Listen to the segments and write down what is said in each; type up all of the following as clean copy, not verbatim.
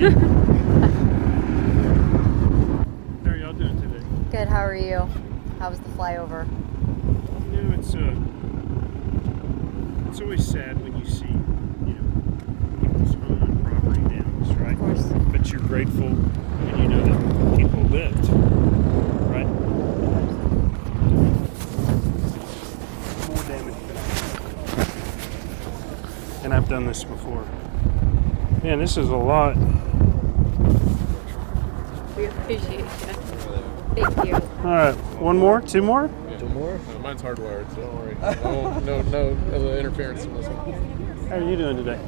me. How are y'all doing today? Good, how are you? How was the flyover? You know, it's always sad when you see, people's home and property damaged, right? Of course. But you're grateful when you know that people lived, right? More damage than and I've done this before. Man, this is a lot. We appreciate you. Thank you. All right, one more, two more? Yeah. Two more? Mine's hardwired, so don't worry. No interference in this one. How are you doing today?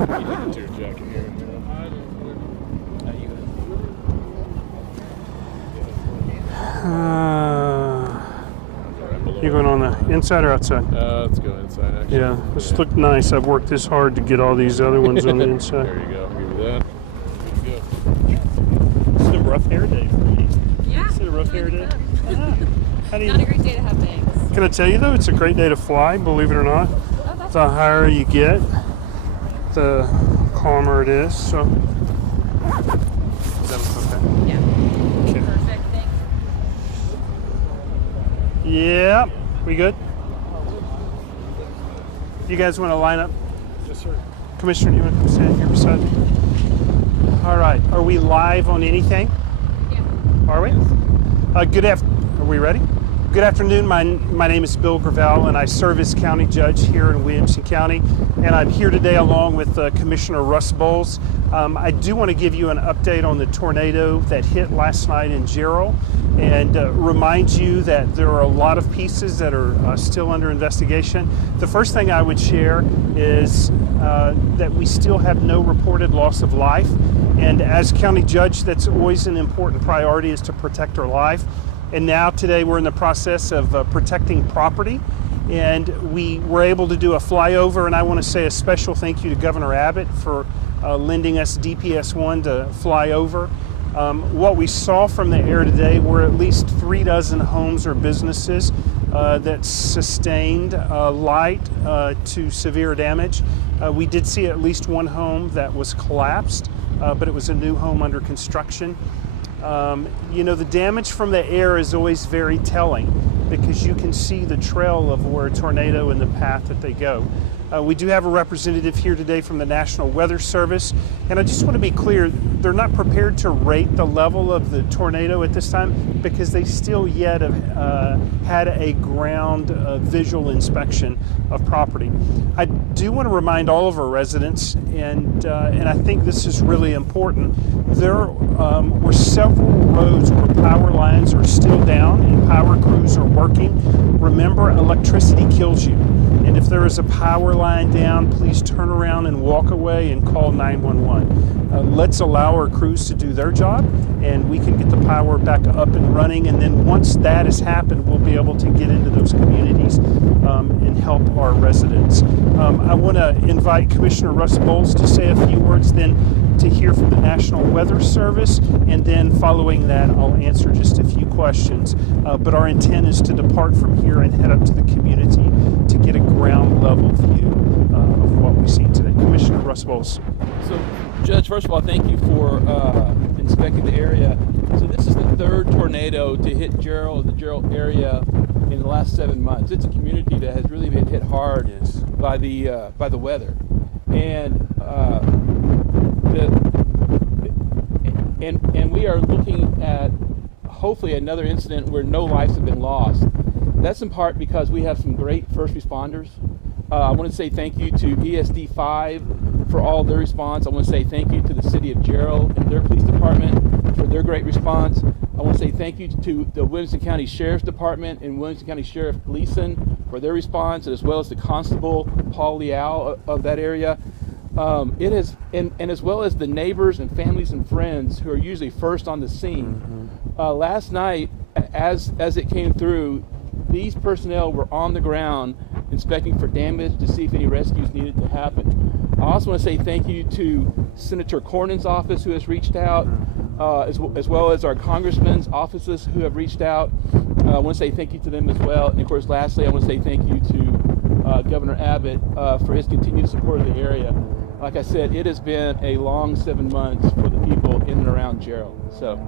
You did your jacket here. You going on the inside or outside? Let's go inside, actually. Yeah, this looked nice. I've worked this hard to get all these other ones on the inside. There you go. Give me that. Good to go. This is a rough hair day for me. Yeah. Is it a rough hair day? How do you, Not a great day to have bangs. Can I tell you, though, it's a great day to fly, believe it or not. Oh, that's The higher you get, the calmer it is. So, is that okay? yeah. Okay. Perfect. Thanks. Yeah, we good? You guys want to line up? Yes, sir. Commissioner, do you want to come stand here beside me? All right. Are we live on anything? Yeah. Are we? Are we ready? Good afternoon. My name is Bill Gravell, and I serve as county judge here in Williamson County. And I'm here today along with Commissioner Russ Bowles. I do want to give you an update on the tornado that hit last night in Gravell, and remind you that there are a lot of pieces that are still under investigation. The first thing I would share is that we still have no reported loss of life. And as county judge, that's always an important priority, is to protect our life. And now today we're in the process of protecting property, and we were able to do a flyover, and I want to say a special thank you to Governor Abbott for lending us DPS-1 to fly over. What we saw from the air today were at least 36 homes or businesses that sustained light to severe damage. We did see at least one home that was collapsed, but it was a new home under construction. The damage from the air is always very telling, because you can see the trail of where a tornado and the path that they go. We do have a representative here today from the National Weather Service, and I just want to be clear, they're not prepared to rate the level of the tornado at this time, because they still yet have had a ground visual inspection of property. I do want to remind all of our residents, and I think this is really important, there were several roads where power lines are still down and power crews are working. Remember, electricity kills you. And if there is a power line down, please turn around and walk away and call 911. Let's allow our crews to do their job, and we can get the power back up and running. And then once that has happened, we'll be able to get into those communities and help our residents. I want to invite Commissioner Russ Bowles to say a few words, then to hear from the National Weather Service, and then following that, I'll answer just a few questions. But our intent is to depart from here and head up to the community to get a ground level view of what we've seen today. Commissioner Russ Bowles. So, Judge, first of all, thank you for inspecting the area. So this is the third tornado to hit the Gravell area in the last 7 months. It's a community that has really been hit hard by the weather, and we are looking at hopefully another incident where no lives have been lost. That's in part because we have some great first responders. I want to say thank you to ESD5 for all their response. I want to say thank you to the city of Gravell and their police department for their great response. I want to say thank you to the Williamson County Sheriff's Department and Williamson County Sheriff Gleason for their response, as well as the Constable Paul Leal of that area. It is, and as well as the neighbors and families and friends who are usually first on the scene. Last night, as it came through, these personnel were on the ground inspecting for damage to see if any rescues needed to happen. I also want to say thank you to Senator Cornyn's office, who has reached out, as well as our congressmen's offices who have reached out. I want to say thank you to them as well. And of course, lastly, I want to say thank you to Governor Abbott, for his continued support of the area. Like I said, it has been a long 7 months for the people in and around Gerald. So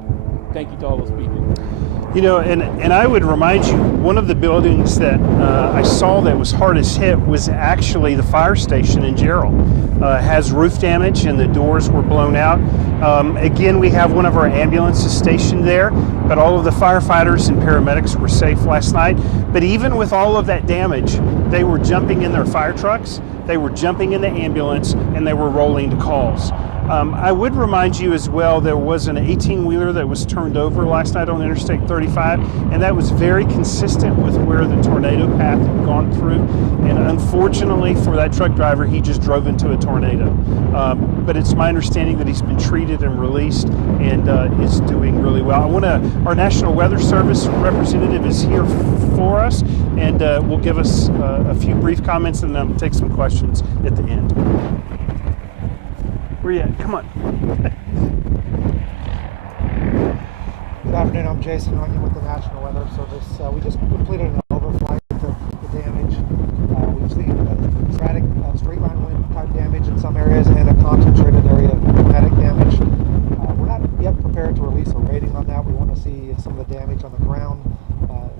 thank you to all those people. You know, and I would remind you, one of the buildings that I saw that was hardest hit was actually the fire station in Gerald. Has roof damage and the doors were blown out. Again, we have one of our ambulances stationed there, but all of the firefighters and paramedics were safe last night. But even with all of that damage, they were jumping in their fire trucks, they were jumping in the ambulance, and they were rolling to calls. I would remind you as well, there was an 18-wheeler that was turned over last night on Interstate 35, and that was very consistent with where the tornado path had gone through. And unfortunately for that truck driver, he just drove into a tornado. But it's my understanding that he's been treated and released and is doing really well. Our National Weather Service representative is here for us, and will give us a few brief comments, and then I'll take some questions at the end. Where you at? Come on. Good afternoon, I'm Jason Onion with the National Weather Service. We just completed an overflight of the damage. We've seen sporadic straight line wind type damage in some areas and a concentrated area of kinetic damage. We're not yet prepared to release a rating on that. We want to see some of the damage on the ground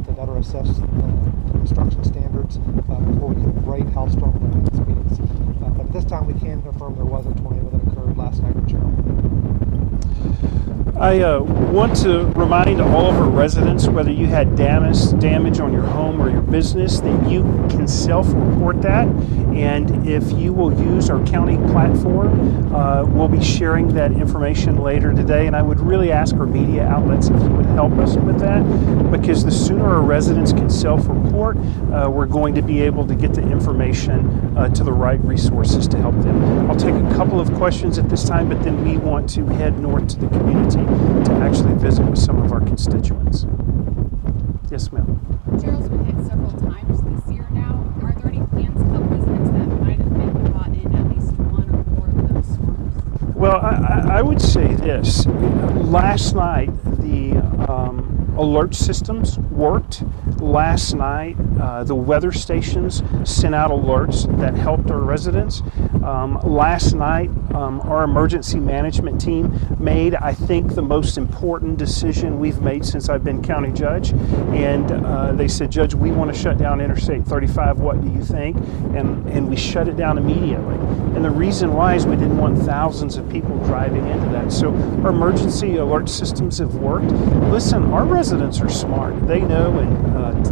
to better assess the construction standards before we can rate how strong the wind speeds. But at this time we can confirm there was a tornado that occurred last night in Gerald. I want to remind all of our residents, whether you had damage on your home or your business, that you can self-report that. And if you will use our county platform, we'll be sharing that information later today. And I would really ask our media outlets if you would help us with that, because the sooner our residents can self-report, we're going to be able to get the information to the right resources to help them. I'll take a couple of questions at this time, but then we want to head north to the community to actually visit with some of our constituents. Yes, ma'am. Gerald's been hit several times this year now. Are there any plans to help residents that might have been caught in at least one or more of those storms? Well, I would say this. Last night, the alert systems worked. Last night, the weather stations sent out alerts that helped our residents. Last night, our emergency management team made, I think, the most important decision we've made since I've been county judge. And they said, Judge, we want to shut down Interstate 35. What do you think? And we shut it down immediately. And the reason why is we didn't want thousands of people driving into that. So our emergency alert systems have worked. Listen, our residents are smart. They know in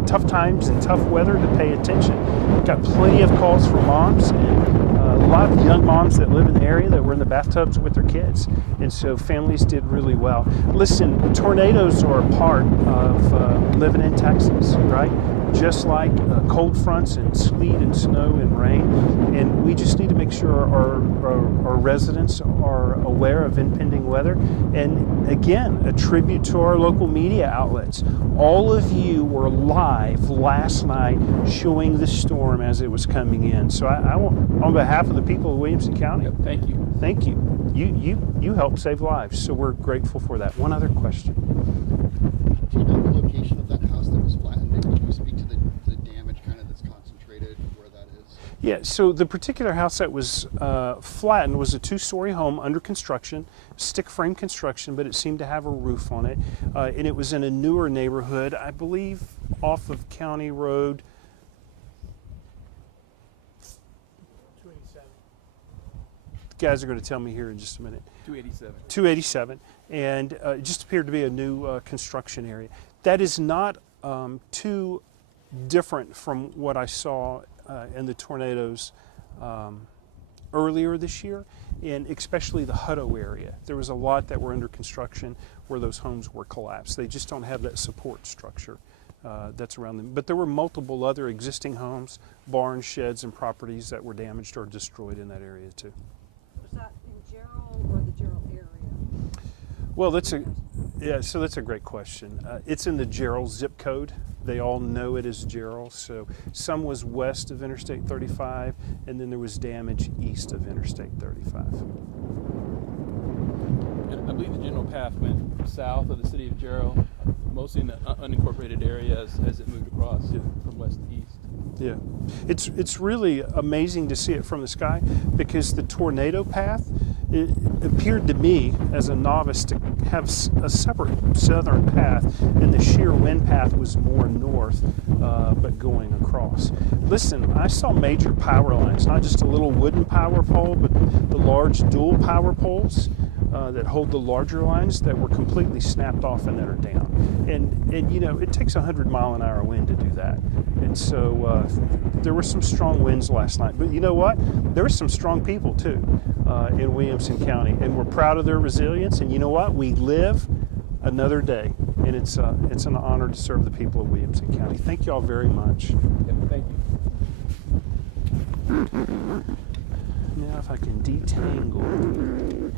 tough times and tough weather to pay attention. Got plenty of calls from moms and a lot of young moms that live in the area that were in the bathtubs with their kids. And so families did really well. Listen, tornadoes are a part of living in Texas, right? Just like cold fronts and sleet and snow and rain. And we just need to make sure our residents are aware of impending weather. And again, a tribute to our local media outlets. All of you were live last night showing the storm as it was coming in. So I want, on behalf of the people of Williamson County, Yep, thank you. thank you. You helped save lives, so we're grateful for that. One other question. Do you know the location of that house that was flattened? Could you speak to the damage kind of that's concentrated, where that is? Yeah, so the particular house that was flattened was a two-story home under construction, stick frame construction, but it seemed to have a roof on it. And it was in a newer neighborhood, I believe off of County Road 287. The guys are going to tell me here in just a minute. 287. 287, and it just appeared to be a new construction area. That is not too different from what I saw in the tornadoes earlier this year, and especially the Hutto area. There was a lot that were under construction where those homes were collapsed. They just don't have that support structure that's around them. But there were multiple other existing homes, barns, sheds, and properties that were damaged or destroyed in that area too. Was that in Gerald or the Gerald area? Well, that's a great question. It's in the Gerald zip code. They all know it as Gerald. So some was west of Interstate 35, and then there was damage east of Interstate 35. And I believe the general path went south of the city of Gerald, mostly in the unincorporated areas as it moved across from west to east. Yeah, it's really amazing to see it from the sky, because the tornado path, it appeared to me as a novice to have a separate southern path, and the sheer wind path was more north, but going across. Listen, I saw major power lines, not just a little wooden power pole, but the large dual power poles that hold the larger lines that were completely snapped off and that are down. And you know, it takes 100-mile-an-hour wind to do that. And so there were some strong winds last night. But you know what? There were some strong people too in Williamson County, and we're proud of their resilience. And you know what? We live another day, and it's an honor to serve the people of Williamson County. Thank you all very much. Yeah, thank you. Now if I can detangle.